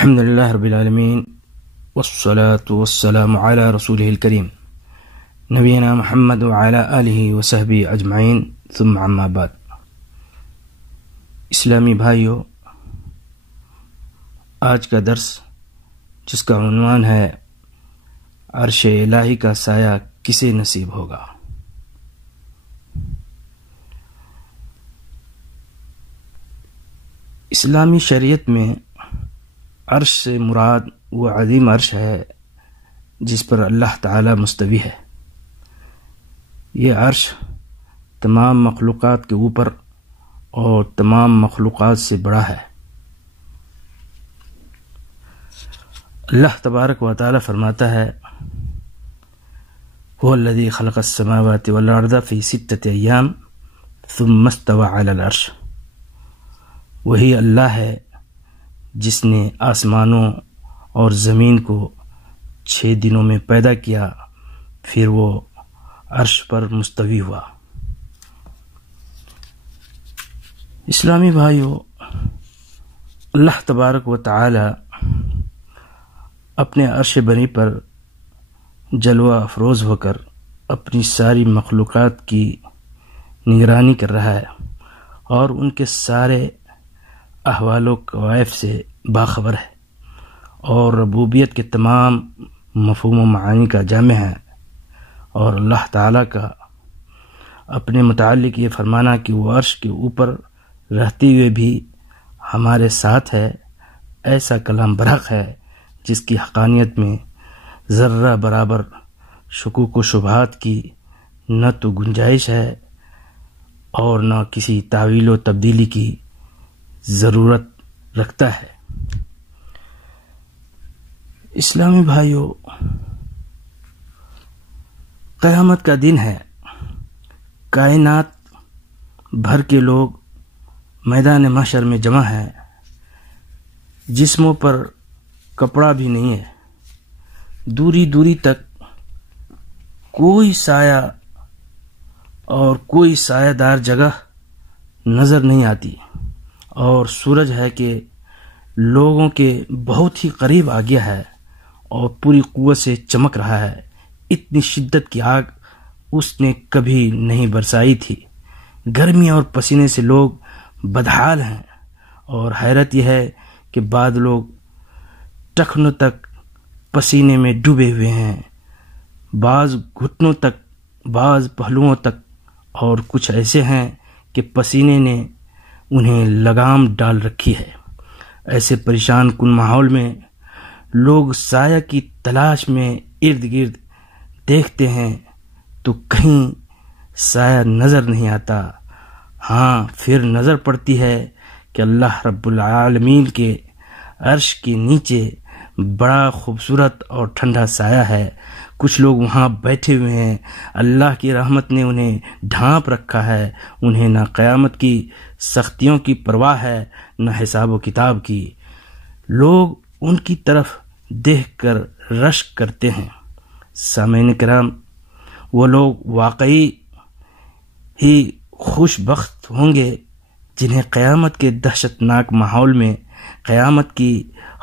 الحمد للہ رب العالمین والصلاة والسلام علی رسولہ الکریم نبینا محمد وعلی آلہ وصحبہ اجمعین ثم اما بعد۔ اسلامی بھائیو، آج کا درس جس کا عنوان ہے عرش الہی کا سایہ کسے نصیب ہوگا۔ اسلامی شریعت میں عرش سے مراد وہ عظیم عرش ہے جس پر اللہ تعالی مستوی ہے۔ یہ عرش تمام مخلوقات کے اوپر اور تمام مخلوقات سے بڑا ہے۔ اللہ تبارک و تعالی فرماتا ہے هو الذی خلق السماوات والارض فی 6 ایام ثم استوى علی العرش۔ وہی اللہ ہے جس نے آسمانوں اور زمین کو 6 دنوں میں پیدا کیا، پھر وہ عرش پر مستوی ہوا۔ اسلامی بھائیو، اللہ تبارک و تعالی اپنے عرش بنی پر جلوہ افروز ہو کر اپنی ساری مخلوقات کی نگرانی کر رہا ہے اور ان کے سارے احوال و کوائف سے باخبر ہے اور ربوبیت کے تمام مفہوم و معانی کا جامع ہے۔ اور اللہ تعالیٰ کا اپنے متعلق یہ فرمانا کہ وہ عرش کے اوپر رہتے ہوئے بھی ہمارے ساتھ ہے، ایسا کلام برحق ہے جس کی حقانیت میں ذرہ برابر شکوک و شبہات کی نہ تو گنجائش ہے اور نہ کسی تعویل و تبدیلی کی ضرورت رکھتا ہے۔ اسلامی بھائیو، قیامت کا دن ہے، کائنات بھر کے لوگ میدان محشر میں جمع ہیں، جسموں پر کپڑا بھی نہیں ہے، دوری دوری تک کوئی سایہ اور کوئی سایہ دار جگہ نظر نہیں آتی، اور سورج ہے کہ لوگوں کے بہت ہی قریب آ گیا ہے اور پوری قوت سے چمک رہا ہے۔ اتنی شدت کی آگ اس نے کبھی نہیں برسائی تھی۔ گرمی اور پسینے سے لوگ بدحال ہیں، اور حیرت یہ ہے کہ بعض لوگ ٹخنوں تک پسینے میں ڈوبے ہوئے ہیں، بعض گھٹنوں تک، بعض پہلوؤں تک، اور کچھ ایسے ہیں کہ پسینے نے انہیں لگام ڈال رکھی ہے۔ ایسے پریشان کن ماحول میں لوگ سایہ کی تلاش میں ارد گرد دیکھتے ہیں تو کہیں سایہ نظر نہیں آتا۔ ہاں، پھر نظر پڑتی ہے کہ اللہ رب العالمین کے عرش کے نیچے بڑا خوبصورت اور ٹھنڈا سایہ ہے۔ کچھ لوگ وہاں بیٹھے ہوئے ہیں، اللہ کی رحمت نے انہیں ڈھانپ رکھا ہے، انہیں نہ قیامت کی سختیوں کی پرواہ ہے نہ حساب و کتاب کی۔ لوگ ان کی طرف دیکھ کر رشک کرتے ہیں۔ سامعین کرام، وہ لوگ واقعی ہی خوش بخت ہوں گے جنہیں قیامت کے دہشت ناک ماحول میں قیامت کی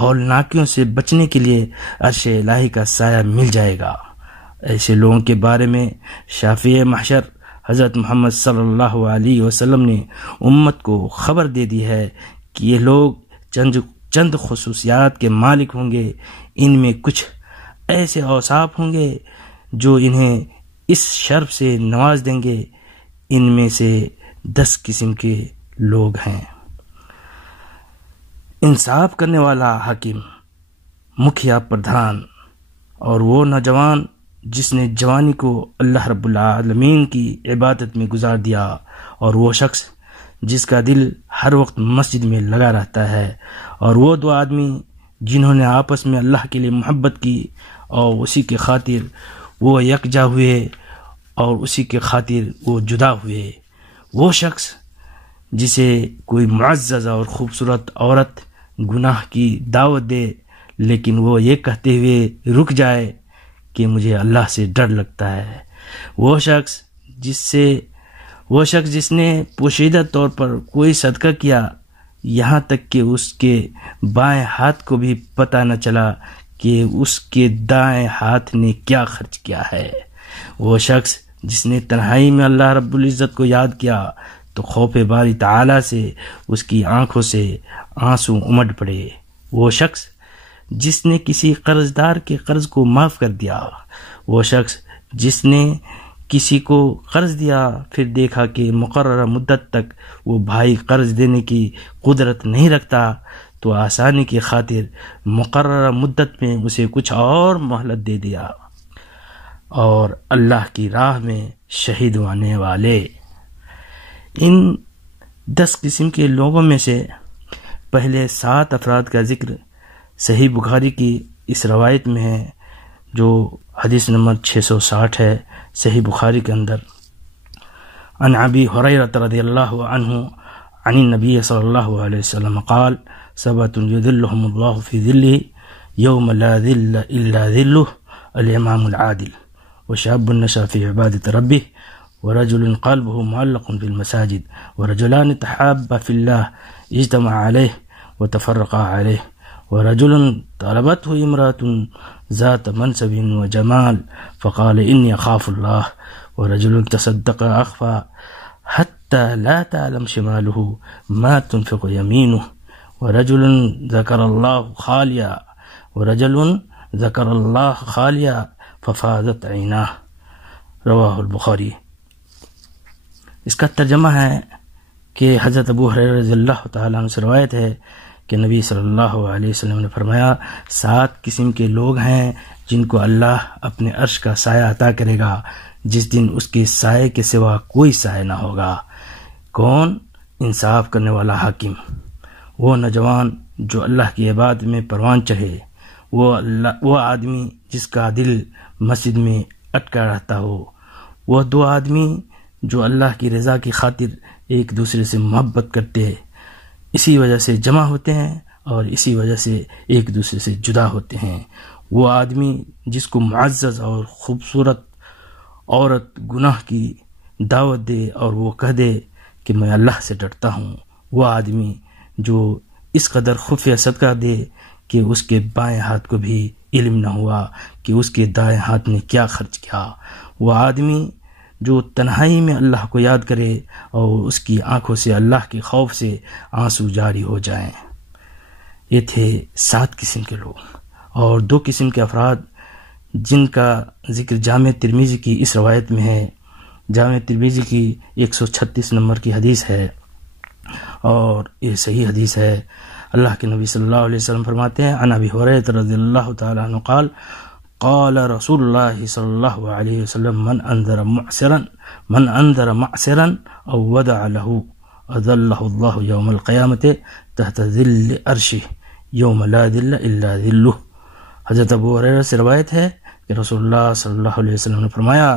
ہولناکیوں سے بچنے کے لیے عرش الہی کا سایہ مل جائے گا۔ ایسے لوگوں کے بارے میں شافع محشر حضرت محمد صلی اللہ علیہ وسلم نے امت کو خبر دے دی ہے کہ یہ لوگ چند خصوصیات کے مالک ہوں گے۔ ان میں کچھ ایسے اوصاف ہوں گے جو انہیں اس شرف سے نواز دیں گے۔ ان میں سے 10 قسم کے لوگ ہیں: انصاف کرنے والا حاکم، مکھیا پردھان، اور وہ نوجوان جس نے جوانی کو اللہ رب العالمین کی عبادت میں گزار دیا، اور وہ شخص جس کا دل ہر وقت مسجد میں لگا رہتا ہے، اور وہ 2 آدمی جنہوں نے آپس میں اللہ کے لیے محبت کی اور اسی کے خاطر وہ یکجا ہوئے اور اسی کے خاطر وہ جدا ہوئے۔ وہ شخص جسے کوئی معزز اور خوبصورت عورت گناہ کی دعوت دے لیکن وہ یہ کہتے ہوئے رک جائے کہ مجھے اللہ سے ڈر لگتا ہے۔ وہ شخص جس نے پوشیدہ طور پر کوئی صدقہ کیا یہاں تک کہ اس کے بائیں ہاتھ کو بھی پتہ نہ چلا کہ اس کے دائیں ہاتھ نے کیا خرچ کیا ہے۔ وہ شخص جس نے تنہائی میں اللہ رب العزت کو یاد کیا تو خوف باری تعالی سے اس کی آنکھوں سے آنسو امڈ پڑے۔ وہ شخص جس نے کسی قرض دار کے قرض کو معاف کر دیا، وہ شخص جس نے کسی کو قرض دیا پھر دیکھا کہ مقررہ مدت تک وہ بھائی قرض دینے کی قدرت نہیں رکھتا تو آسانی کی خاطر مقررہ مدت میں اسے کچھ اور مہلت دے دیا۔ اور اللہ کی راہ میں شہید ہونے والے، ان 10 قسم کے لوگوں میں سے پہلے 7 افراد کا ذکر صحیح بخاری کی اس روایت میں ہے جو حدیث نمبر 660 ہے صحیح بخاری کے اندر۔ عن ابی ہریرہ رضی اللہ عنہ عن النبی صلی اللہ علیہ وسلم قال سبعة يذلهم الله في ظله يوم لا ظل الا ظله الامام العادل وشاب نشأ في عبادة ربه ورجل قلبه معلق في المساجد ورجلان تحابا في الله اجتمع عليه وتفرقا عليه ورجل طلبته امرأة ذات منصب وجمال فقال إني أخاف الله ورجل تصدق أخفى حتى لا تعلم شماله ما تنفق يمينه ورجل ذكر الله خاليا ورجل ذكر الله خاليا ففاضت عيناه رواہ البخاری۔ اس کا ترجمہ ہے کہ حضرت ابو ہریرہ رضی اللہ تعالیٰ عنہ سے روایت ہے کہ نبی صلی اللہ علیہ وسلم نے فرمایا 7 قسم کے لوگ ہیں جن کو اللہ اپنے عرش کا سایہ عطا کرے گا جس دن اس کے سائے کے سوا کوئی سایہ نہ ہوگا۔ کون؟ انصاف کرنے والا حاکم، وہ نوجوان جو اللہ کی عبادت میں پروان چڑھے، وہ آدمی جس کا دل مسجد میں اٹکا رہتا ہو، وہ 2 آدمی جو اللہ کی رضا کی خاطر ایک دوسرے سے محبت کرتے اسی وجہ سے جمع ہوتے ہیں اور اسی وجہ سے ایک دوسرے سے جدا ہوتے ہیں، وہ آدمی جس کو معزز اور خوبصورت عورت گناہ کی دعوت دے اور وہ کہہ دے کہ میں اللہ سے ڈرتا ہوں، وہ آدمی جو اس قدر خفیہ صدقہ دے کہ اس کے بائیں ہاتھ کو بھی علم نہ ہوا کہ اس کے دائیں ہاتھ نے کیا خرچ کیا، وہ آدمی جو تنہائی میں اللہ کو یاد کرے اور اس کی آنکھوں سے اللہ کے خوف سے آنسو جاری ہو جائیں۔ یہ تھے 7 قسم کے لوگ، اور 2 قسم کے افراد جن کا ذکر جامع ترمذی کی اس روایت میں ہے۔ جامع ترمذی کی 136 نمبر کی حدیث ہے اور یہ صحیح حدیث ہے۔ اللہ کے نبی صلی اللہ علیہ وسلم فرماتے ہیں عن ابی ہریرہ رضی اللہ تعالیٰ عنہ قال قال رسول اللہ صلی اللہ علیہ وسلم من انذر معسرا او ودع له اذلہ اللہ یوم القیامت تحت ظل عرشہ یوم لا ظل الا ظلہ۔ حضرت ابو ہریرہ سے روایت ہے کہ رسول اللہ صلی اللہ علیہ وسلم نے فرمایا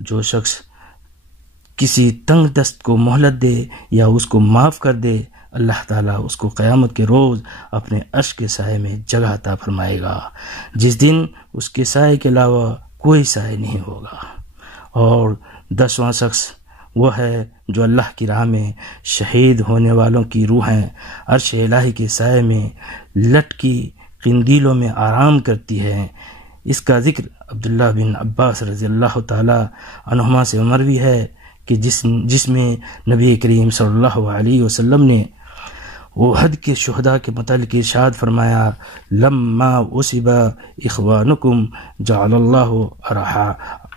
جو شخص کسی تنگ دست کو مہلت دے یا اس کو معاف کر دے اللہ تعالیٰ اس کو قیامت کے روز اپنے عرش کے سائے میں جگہ عطا فرمائے گا جس دن اس کے سائے کے علاوہ کوئی سائے نہیں ہوگا۔ اور 10واں شخص وہ ہے جو اللہ کی راہ میں شہید ہونے والوں کی روحیں عرش الہی کے سائے میں لٹکی قندیلوں میں آرام کرتی ہیں۔ اس کا ذکر عبداللہ بن عباس رضی اللہ تعالی عنہما سے مروی ہے کہ جس میں نبی کریم صلی اللہ علیہ وسلم نے احد کے شہداء کے متعلق ارشاد فرمایا لما اصب اخوانکم جعل اللہ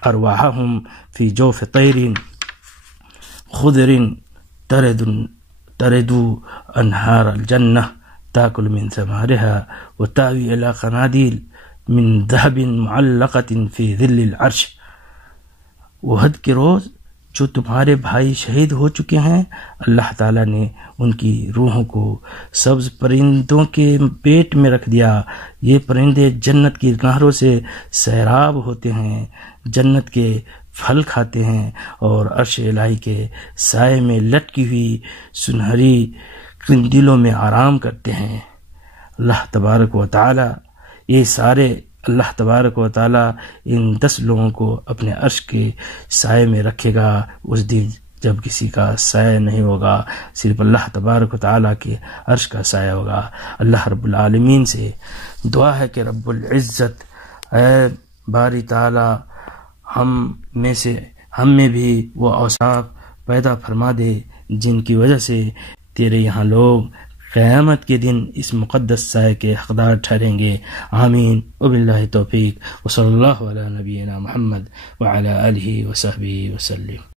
ارواحهم فی جوف طیر خضر ترد انہار الجنہ تاکل من ثمارها وتاوی الى قنادیل من ذهب معلقۃ فی ظل العرش۔ احد کے روز جو تمہارے بھائی شہید ہو چکے ہیں اللہ تعالیٰ نے ان کی روحوں کو سبز پرندوں کے پیٹ میں رکھ دیا۔ یہ پرندے جنت کی نہروں سے سیراب ہوتے ہیں، جنت کے پھل کھاتے ہیں اور عرش الہی کے سائے میں لٹکی ہوئی سنہری قندیلوں میں آرام کرتے ہیں۔ اللہ تبارک و تعالی یہ سارے اللہ تبارک و تعالی ان 10 لوگوں کو اپنے عرش کے سائے میں رکھے گا اس دن جب کسی کا سایہ نہیں ہوگا، صرف اللہ تبارک و تعالیٰ کے عرش کا سایہ ہوگا۔ اللہ رب العالمین سے دعا ہے کہ رب العزت اے باری تعالیٰ ہم میں بھی وہ اوصاف پیدا فرما دے جن کی وجہ سے تیرے یہاں لوگ قیامت کے دن اس مقدس سایہ کے حقدار ٹھہریں گے۔ آمین وباللہ توفیق، وصلی اللہ علی نبینا محمد وعلی آلہ وصحبہ وسلم۔